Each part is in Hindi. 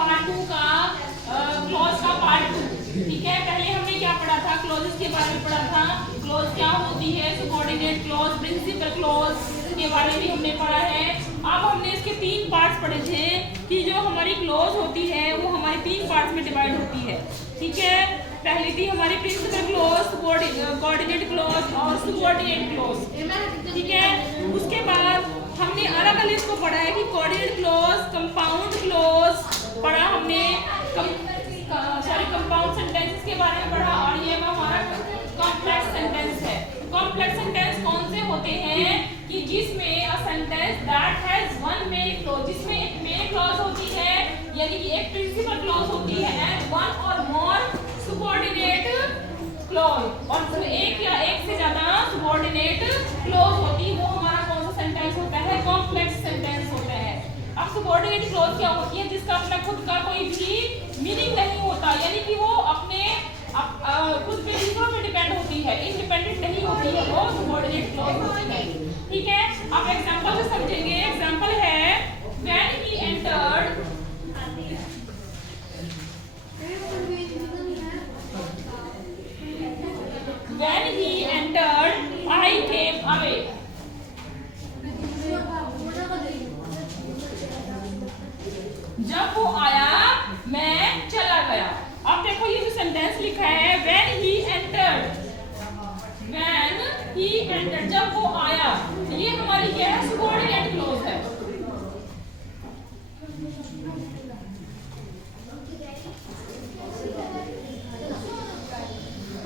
पार्ट 2 का क्लॉज का पार्ट 2। ठीक है, पहले हमने क्या पढ़ा था, क्लॉजेस के बारे में पढ़ा था, क्लॉज क्या होती है, सबऑर्डिनेट क्लॉज, प्रिंसिपल क्लॉज के बारे में हमने पढ़ा है। अब हमने इसके 3 पार्ट्स पढ़े थे कि जो हमारी क्लॉज होती है वो हमारे 3 पार्ट्स में डिवाइड होती है। ठीक है, पहली थी हमारी प्रिंसिपल क्लॉज, कोऑर्डिनेट क्लॉज और सबऑर्डिनेट क्लॉज। ठीक है, उसके बाद हमने अलग अलग इसको पढ़ा है कि कोऑर्डिनेट क्लॉज, कंपाउंड क्लॉज पढ़ा हमने, कंपाउंड सेंटेंसेस के बारे में पढ़ा, और ये हमारा कॉम्प्लेक्स सेंटेंस है। कॉम्प्लेक्स सेंटेंस कौन से होते हैं कि जिसमें a sentence that has one main clause, जिसमें एक मेन क्लॉज होती है यानी कि एक प्रिंसिपल क्लॉज होती है एंड वन और मोर सबऑर्डिनेट क्लॉज, और एक या एक से ज्यादा सबऑर्डिनेट क्लॉज होती है, वो हमारा कौन सा सेंटेंस होता है, कॉम्प्लेक्स सेंटेंस होता है। अब सबऑर्डिनेट क्लॉज क्या होती है, जिसका अपना खुद का कोई भी मीनिंग नहीं होता, यानी कि वो अपने खुद पे दूसरों पे डिपेंड होती है, इंडिपेंडेंट नहीं होती है, वो सबऑर्डिनेट क्लॉज होती है। ठीक है, आप एग्जांपल से समझेंगे। एग्जांपल है when he entered, when he entered I came away। जब वो आया मैं चला गया। अब देखो ये जो सेंटेंस लिखा है when he entered, जब वो आया, ये हमारी क्या है, सबऑर्डिनेट क्लॉज है।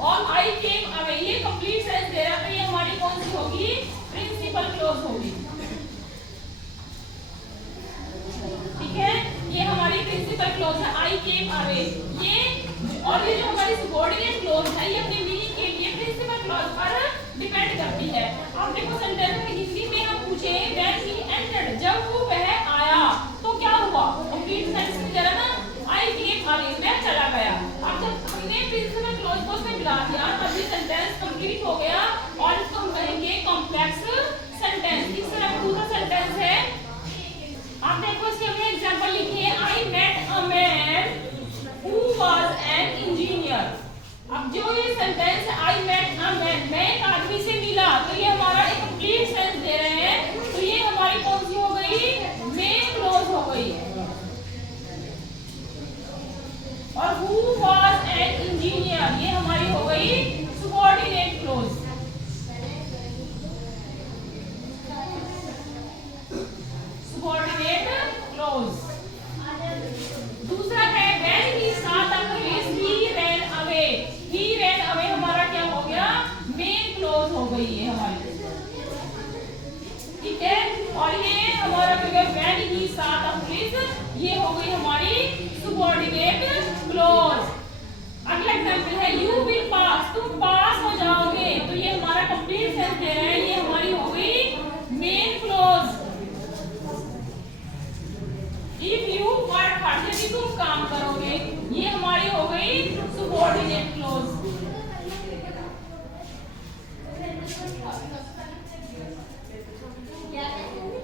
और I came away ये कंप्लीट सेंस दे रहा है, तो ये हमारी कौन सी होगी, प्रिंसिपल क्लॉज होगी। ठीक है, ये हमारी प्रिंसिपल क्लॉज है I came away। ये और ये जो हमारी सबऑर्डिनेट क्लॉज है ये अपने मीनिंग के लिए प्रिंसिपल क्लॉज पर डिपेंड करती है। अब देखो सेंटेंस में हिंदी में हम पूछे when he entered, जब वो वह आया तो क्या हुआ, कंप्लीट सेंस में जरा ना I came away मैं चला गया। अब जब हमने प्रिंसिपल क्लॉज को उसमें मिला दिया तब ये सेंटेंस कंप्लीट हो गया, और इसको हम कहेंगे कॉम्प्लेक्स सेंटेंस। इस तरह पूरा सेंटेंस है। आप देखो इसके हमने एग्जांपल लिखी है I met a man who was an engineer। अब जो ये सेंटेंस है I met a man, मैं एक आदमी से मिला, तो ये हमारा एक कंप्लीट सेंस दे रहे हैं, तो ये हमारी कौन सी हो गई, मेन क्लॉज हो गई। और who was an engineer ये हमारी हो गई सबऑर्डिनेट क्लॉज। Subordinate clause. दूसरा है when he saw the police he ran away। he ran away हमारा क्या हो गया, मेन क्लॉज हो गई ये हमारी। ठीक है, और ये हमारा क्या गया when he saw the police, ये हो गई हमारी सबऑर्डिनेट क्लॉज। अगला एग्जांपल है you will pass, तुम पास हो जाओगे, तो ये हमारा कंप्लीट सेंस दे रहा है, ये हमारी हो गई main clause. If you work hard, यदि तुम काम करोगे, ये हमारी हो गई सबऑर्डिनेट क्लॉज।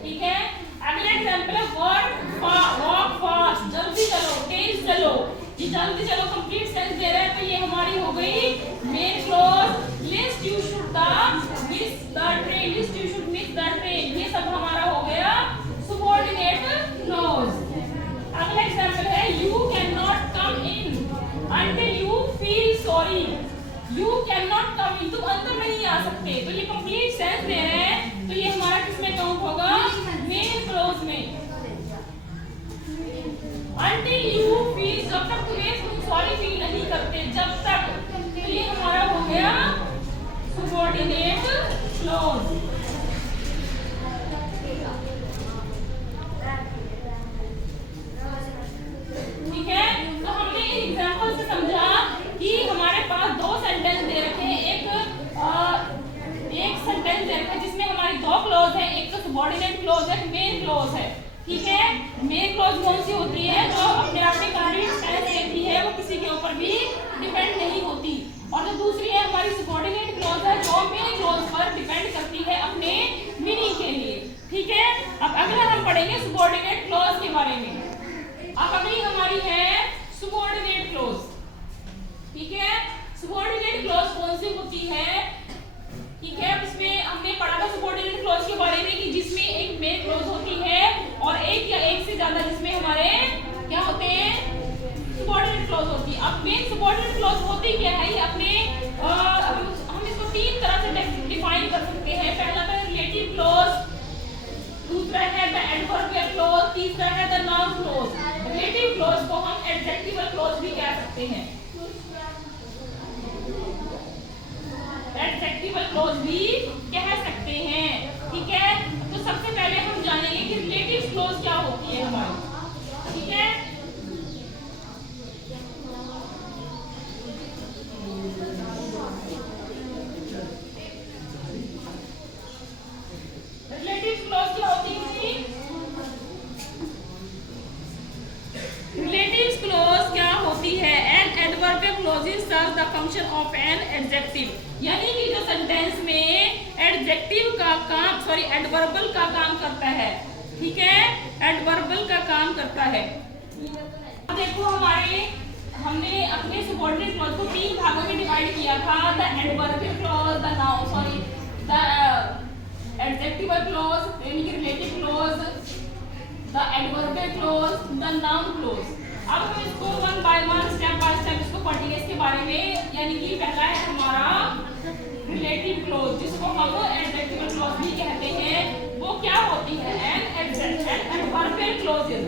ठीक है, अगला एग्जांपल है वॉक फास्ट, जल्दी चलो, तेज चलो। ये जल्दी चलो कंप्लीट सेंस दे रहा है, तो ये हमारी हो गई main clause. Lest you should miss the train, lest you should miss the train, ये सब हमारा हो गया सबऑर्डिनेट क्लॉज। अगला एग्जांपल है you can not come in until you feel sorry. You can not come in, तुम अंदर नहीं आ सकते, तो ये कंप्लीट सेंस दे रहे हैं, तो ये हमारा किसमें काउंट होगा, मेन क्लॉज में। अंटिल यू फील, जब तक तुम सॉरी फील नहीं करते, जब तक, तो ये हमारा हो गया सबऑर्डिनेट क्लॉज। ठीक है, तो हमने एग्जांपल से समझा कि हमारे पास दो सेंटेंस दे रखे हैं, एक सेंटेंस दे रखा है जिसमें हमारी दो क्लॉज है, एक तो सबऑर्डिनेट क्लॉज है, मेन क्लॉज है। ठीक है, मेन क्लॉज कौन सी होती है, जो अपने आप में कंप्लीट सेंस देती है, वो किसी के ऊपर भी डिपेंड नहीं होती, और जो दूसरी है हमारी सबऑर्डिनेट क्लॉज है, जो मेन क्लॉज पर डिपेंड करती है अपने मीनिंग के लिए। ठीक है, अब अगला हम पढ़ेंगे सबऑर्डिनेट क्लॉज के बारे में। अब अगली हमारी है, ठीक है। अब इसमें हमने पढ़ा था सबऑर्डिनेट क्लॉज के बारे में कि जिसमें एक मेन क्लॉज होती है और एक या एक से ज्यादा जिसमें हमारे क्या होते हैं, सबऑर्डिनेट क्लॉज होती है। अब मेन सबऑर्डिनेट क्लॉज होती क्या है, ये अपने हम इसको तीन तरह से डिफाइन कर सकते हैं। पहला है रिलेटिव क्लॉज, दूसरा है द एडवर्बियल क्लॉज, तीसरा है the noun clause. Relative clause को हम एडजेक्टिवल क्लॉज भी कह सकते हैं, एडजेक्टिवल क्लॉज भी कह सकते हैं, ठीक है। तो सबसे पहले हम जानेंगे कि रिलेटिव क्लॉज क्या होती है हमारी, ठीक है। रिलेटिव क्लॉज क्या होती है, रिलेटिव क्लॉज क्या होती है, an adverbial clauses serve the function of an adjective, यानी कि जो सेंटेंस में एडजेक्टिव का काम एडवर्बल का काम करता है, ठीक है, एडवर्बल का काम करता है। देखो हमने अपने सबऑर्डिनेट क्लॉज को तीन भागों में डिवाइड किया था, the adverbial clause, the adjectival clause यानी कि relative clause, the adverbial clause, the noun clause. अब हम इसको वन बाय स्टेप इसको पढ़ेंगे इसके बारे में। यानी कि पहला है हमारा रिलेटिव क्लॉज, जिसको हम एडजेक्टिवल क्लॉज भी कहते हैं। वो क्या होती है, एन एडवर्बियल क्लॉजेस,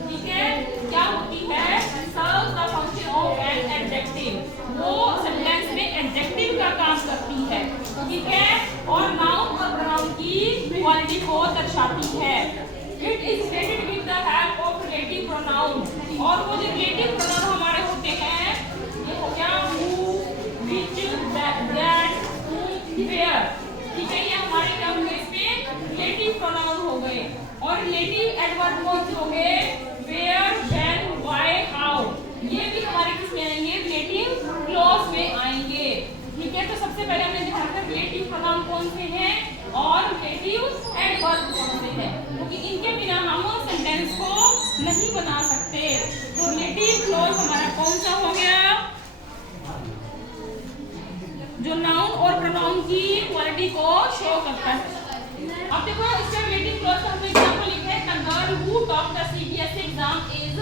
ठीक है, क्या होती है, serve the function of an adjective, वो सेंटेंस में एडजेक्टिव का काम करती है, ठीक है, और नाउन और प्रोनाउन की क्वालिटी को दर्शाती है। It is related with the help of relative pronoun, और वो जो रिलेटिव प्रोनाउन हमारे होते हैं, ये हो गया who, which, that, whom, where, ठीक है, ये हमारे क्या होंगे, इसमें रिलेटिव प्रोनाउन हो गए। और रिलेटिव एडवर्ब कौन से हो गए, वेयर, व्हेन, व्हाई, हाउ, ये भी हमारे किसमें आएंगे, रिलेटिव क्लॉज में आएंगे, ठीक है। तो सबसे पहले हमने देखा था रिलेटिव प्रोनाउन कौन से हैं और रिलेटिव एडवर्ब कौन से हैं, क्योंकि इनके बिना हम सेंटेंस को नहीं बना सकते। तो रिलेटिव क्लॉज हमारा कौन सा हो गया, जो नाउन और प्रोनाउन की क्वालिटी को शो करता है। अब देखो इसका रिलेटिव क्लॉज का हमने एग्जांपल लिखा है, the girl who top the CBSE exam is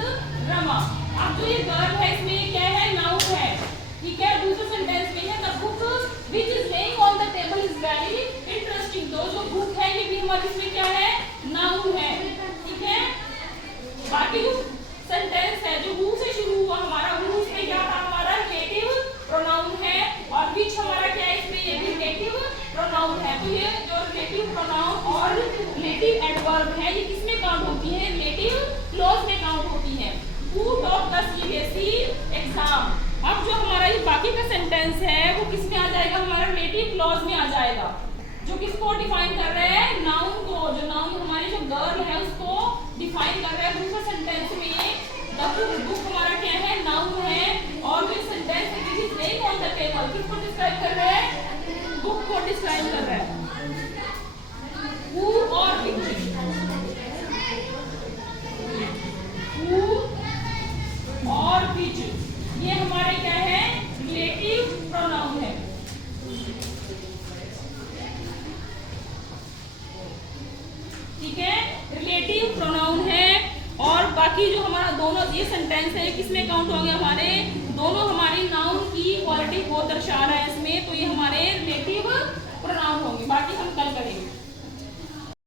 Rama. अब जो ये गर्ल है इसमें क्या है, नाउन है, ठीक है। दूसरे सेंटेंस में है the book which is laying on the table is very interesting, तो जो बुक है ये भी हमारे इसमें क्या है, नाउन है, ठीक है। बाकी जो सेंटेंस है जो हु से शुरू हुआ हमारा, हु से क्या था, हमारा रिलेटिव प्रोनाउन है, और व्हिच हमारा क्या है, इसमें ये भी रिलेटिव प्रोनाउन है। तो ये जो रिलेटिव प्रोनाउन और रिलेटिव एडवर्ब है, ये किसमें काउंट होती है, रिलेटिव क्लॉज में काउंट होती है। Who top the CBSE exam, अब जो हमारा ये बाकी का सेंटेंस है वो किसमें आ जाएगा, हमारा रिलेटिव क्लॉज में आ जाएगा, जो किसको डिफाइन कर रहे हैं, नाउन को, जो नाउन हमारी जो गर्ल है उसको डिफाइन कर रहे हैं। दूसरे सेंटेंस में द बुक हमारा क्या है, नाउन है, और जो सेंटेंस है which is laying on the table, किसको डिस्क्राइब कर रहे हैं, बुक को डिस्क्राइब कर रहे हैं। हु और व्हिच, हु और व्हिच, ये हमारे क्या है, रिलेटिव प्रोनाउन है, ठीक है, रिलेटिव प्रोनाउन है। और बाकी जो हमारा दोनों ये सेंटेंस है किसमें काउंट हो गया, हमारे दोनों हमारी नाउन की क्वालिटी को दर्शा रहा